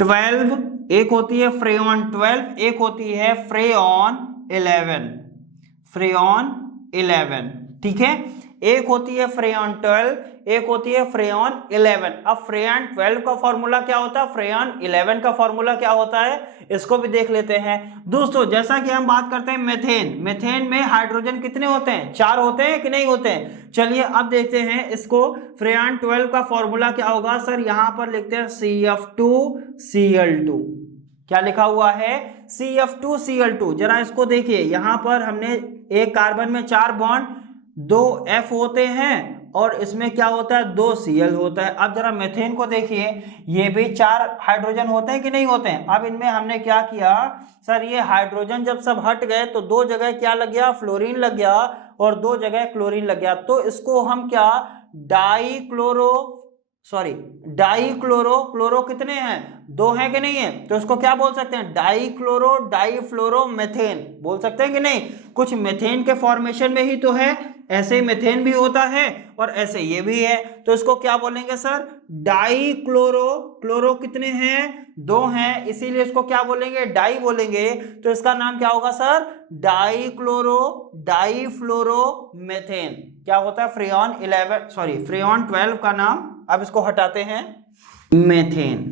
12, एक होती है फ्रेयॉन 12, एक होती है फ्रेयॉन 11, फ्रेयॉन 11, ठीक है। एक होती है फ्रेयॉन 12, एक होती है फ्रेयॉन 11। अब फ्रेयॉन 12 का फॉर्मूला क्या होता है, फ्रेयॉन 11 का फॉर्मूला क्या होता है, इसको भी देख लेते हैं। दोस्तों जैसा कि हम बात करते हैं मेथेन, मेथेन में हाइड्रोजन कितने होते हैं, 4 होते हैं कि नहीं होते हैं। चलिए अब देखते हैं इसको, फ्रेयॉन 12 का फॉर्मूला क्या होगा सर, यहां पर लिखते हैं CF2Cl2, क्या लिखा हुआ है, CF2Cl2। जरा इसको देखिए, यहां पर हमने एक कार्बन में 4 बॉन्ड, 2 F होते हैं और इसमें क्या होता है, 2 Cl होता है। अब जरा मेथेन को देखिए, ये भी 4 हाइड्रोजन होते हैं कि नहीं होते हैं। अब इनमें हमने क्या किया सर, ये हाइड्रोजन जब सब हट गए तो 2 जगह क्या लग गया, फ्लोरीन लग गया और 2 जगह क्लोरीन लग गया। तो इसको हम क्या, डाईक्लोरो, क्लोरो कितने हैं, 2 हैं कि नहीं है, तो इसको क्या बोल सकते हैं, डाईक्लोरो डाईफ्लोरो मेथेन बोल सकते हैं कि नहीं। कुछ मेथेन के फॉर्मेशन में ही तो है, ऐसे मेथेन भी होता है और ऐसे ये भी है, तो इसको क्या बोलेंगे सर, डाईक्लोरो, क्लोरो कितने हैं, 2 हैं, इसीलिए इसको क्या बोलेंगे, डाई बोलेंगे। तो इसका नाम क्या होगा सर, डाईक्लोरो डाईफ्लोरो मेथेन। क्या होता है, फ्रेयॉन 12 का नाम, अब इसको हटाते हैं, मेथेन।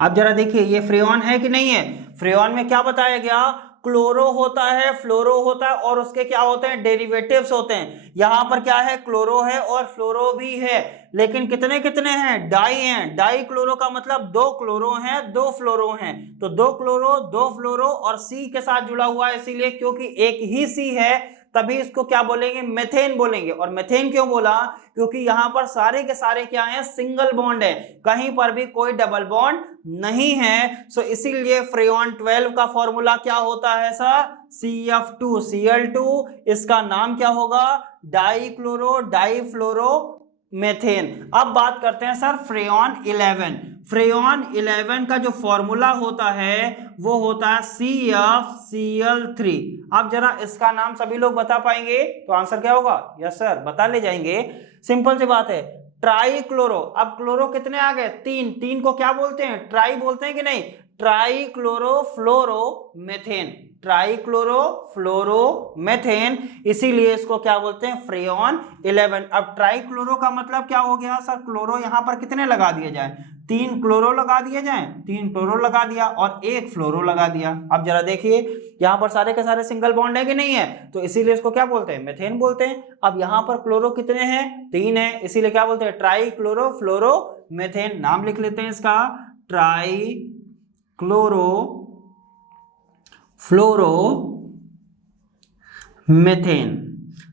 अब जरा देखिए ये फ्रेयॉन है कि नहीं है, फ्रेयॉन में क्या बताया गया, क्लोरो होता है, फ्लोरो होता है और उसके क्या होते हैं, डेरिवेटिव्स होते हैं। यहां पर क्या है, क्लोरो है और फ्लोरो भी है, लेकिन कितने कितने हैं, डाई हैं। डाई क्लोरो का मतलब 2 क्लोरो हैं 2 फ्लोरो हैं, तो 2 क्लोरो 2 फ्लोरो और सी के साथ जुड़ा हुआ है, इसीलिए क्योंकि एक ही सी है तभी इसको क्या बोलेंगे, मेथेन बोलेंगे। और मेथेन क्यों बोला, क्योंकि यहां पर सारे के सारे क्या हैं, सिंगल बॉन्ड है, कहीं पर भी कोई डबल बॉन्ड नहीं है। सो इसीलिए फ्रेयॉन 12 का फॉर्मूला क्या होता है सर, CF2Cl2। इसका नाम क्या होगा, डाईक्लोरो डाईफ्लोरो मेथेन। अब बात करते हैं सर फ्रेयॉन 11। फ्रेयॉन 11 का जो फॉर्मूला होता है वो होता है CFCl3। अब जरा इसका नाम सभी लोग बता पाएंगे तो आंसर क्या होगा, यस सर बता ले जाएंगे, सिंपल सी बात है, ट्राईक्लोरो। अब क्लोरो कितने आ गए, 3 को क्या बोलते हैं, ट्राई बोलते हैं कि नहीं, ट्राईक्लोरोफ्लोरोमेथेन, ट्राईक्लोरोफ्लोरोमेथेन, इसीलिए इसको क्या बोलते हैं, फ्रेयॉन 11। अब ट्राईक्लोरो का मतलब क्या हो गया सर, क्लोरो यहां पर कितने लगा दिए जाए, 3 क्लोरो लगा दिए जाए, 3 क्लोरो लगा दिया और 1 फ्लोरो लगा दिया। अब जरा देखिए यहां पर सारे के सारे सिंगल बॉन्ड है कि नहीं है, तो इसीलिए इसको क्या बोलते हैं, मेथेन बोलते हैं। अब यहां पर क्लोरो कितने हैं, 3 है, इसीलिए क्या बोलते हैं, ट्राईक्लोरोफ्लोरोमेथेन। नाम लिख लेते हैं इसका, ट्राईक्लोरोफ्लोरोमेथेन,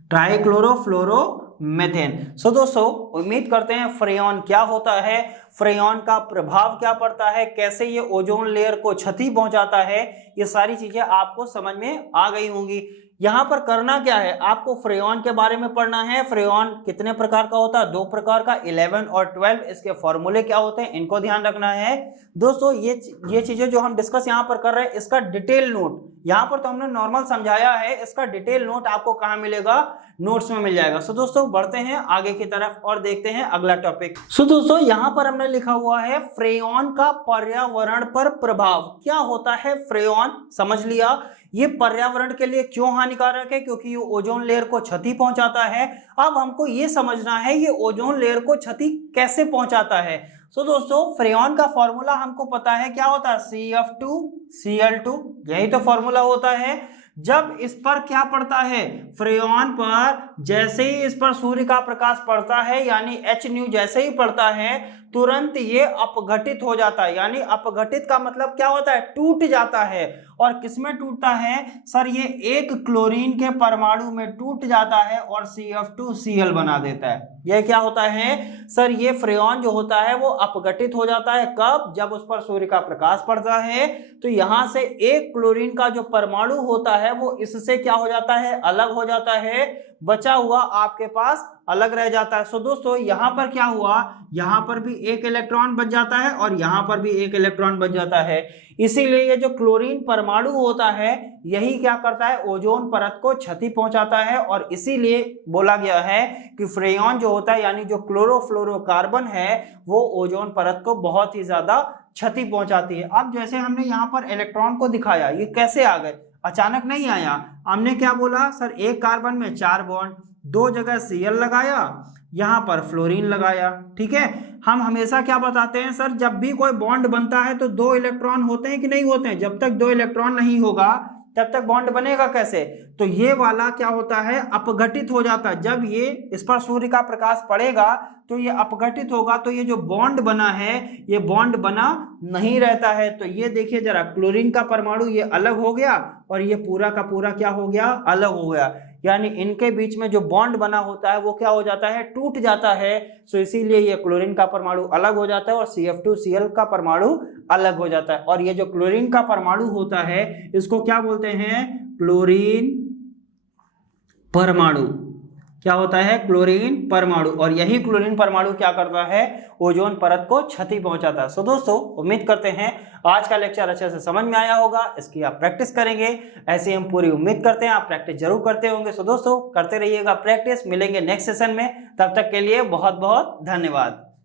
ट्राईक्लोरोफ्लोरोमेथेन। सो दोस्तों उम्मीद करते हैं फ्रेयॉन क्या होता है, फ्रेयॉन का प्रभाव क्या पड़ता है, कैसे ये ओजोन लेयर को क्षति पहुंचाता है, ये सारी चीजें आपको समझ में आ गई होंगी। यहाँ पर करना क्या है, आपको फ्रेयॉन के बारे में पढ़ना है। फ्रेयॉन कितने प्रकार का होता है, 2 प्रकार का, 11 और 12। इसके फॉर्मूले क्या होते हैं, इनको ध्यान रखना है दोस्तों। ये चीजें जो हम डिस्कस यहाँ पर कर रहे हैं, इसका डिटेल नोट यहाँ पर तो हमने नॉर्मल समझाया है, इसका डिटेल नोट आपको कहाँ मिलेगा, नोट्स में मिल जाएगा। सो दोस्तों बढ़ते हैं आगे की तरफ और देखते हैं अगला टॉपिक। सो दोस्तों यहाँ पर हमने लिखा हुआ है फ्रेयॉन का पर्यावरण पर प्रभाव। क्या होता है फ्रेयॉन, समझ लिया। ये पर्यावरण के लिए क्यों हानिकारक है, क्योंकि ये ओजोन लेयर को क्षति पहुंचाता है। अब हमको ये समझना है ये ओजोन लेयर को क्षति कैसे पहुंचाता है। सो दोस्तों फ्रेयॉन का फॉर्मूला हमको पता है, क्या होता है, CF2Cl2, यही तो फॉर्मूला होता है। जब इस पर क्या पड़ता है, फ्रेयॉन पर जैसे ही इस पर सूर्य का प्रकाश पड़ता है, यानी H जैसे ही पड़ता है, तुरंत ये अपघटित हो जाता है। यानी अपघटित का मतलब क्या होता है, टूट जाता है। और किसमें टूटता है सर, ये एक क्लोरीन के परमाणु में टूट जाता है और CF2Cl बना देता है। यह क्या होता है सर, ये फ्रेयॉन जो होता है वो अपघटित हो जाता है। कब, जब उस पर सूर्य का प्रकाश पड़ता है, तो यहां से एक क्लोरीन का जो परमाणु होता है वो इससे क्या हो जाता है, अलग हो जाता है, बचा हुआ आपके पास अलग रह जाता है। सो दोस्तों यहां पर क्या हुआ, यहां पर भी एक इलेक्ट्रॉन बच जाता है और यहां पर भी एक इलेक्ट्रॉन बच जाता है। इसीलिए ये जो क्लोरीन परमाणु होता है यही क्या करता है, ओजोन परत को क्षति पहुंचाता है। और इसीलिए बोला गया है कि फ्रेयॉन जो होता है, यानी जो क्लोरोफ्लोरोकार्बन है, वो ओजोन परत को बहुत ही ज्यादा क्षति पहुंचाती है। अब जैसे हमने यहाँ पर इलेक्ट्रॉन को दिखाया, ये कैसे आ गए, अचानक नहीं आया। हमने क्या बोला सर, एक कार्बन में 4 बॉन्ड, 2 जगह Cl लगाया, यहां पर फ्लोरीन लगाया। ठीक है, हम हमेशा क्या बताते हैं सर, जब भी कोई बॉन्ड बनता है तो 2 इलेक्ट्रॉन होते हैं कि नहीं होते हैं। जब तक 2 इलेक्ट्रॉन नहीं होगा तब तक बॉन्ड बनेगा कैसे, तो ये वाला क्या होता है, अपघटित हो जाता है। जब ये इस पर सूर्य का प्रकाश पड़ेगा तो ये अपघटित होगा, तो ये जो बॉन्ड बना है ये बॉन्ड बना नहीं रहता है। तो ये देखिए जरा, क्लोरीन का परमाणु ये अलग हो गया और ये पूरा का पूरा क्या हो गया, अलग हो गया। यानी इनके बीच में जो बॉन्ड बना होता है वो क्या हो जाता है, टूट जाता है। सो इसीलिए ये क्लोरीन का परमाणु अलग हो जाता है और CF2Cl का परमाणु अलग हो जाता है। और ये जो क्लोरीन का परमाणु होता है इसको क्या बोलते हैं, क्लोरीन परमाणु। क्या होता है, क्लोरीन परमाणु। और यही क्लोरीन परमाणु क्या करता है, ओजोन परत को क्षति पहुंचाता है। सो दोस्तों उम्मीद करते हैं आज का लेक्चर अच्छे से समझ में आया होगा, इसकी आप प्रैक्टिस करेंगे, ऐसे हम पूरी उम्मीद करते हैं आप प्रैक्टिस जरूर करते होंगे। सो दोस्तों करते रहिएगा प्रैक्टिस, मिलेंगे नेक्स्ट सेशन में, तब तक के लिए बहुत बहुत धन्यवाद।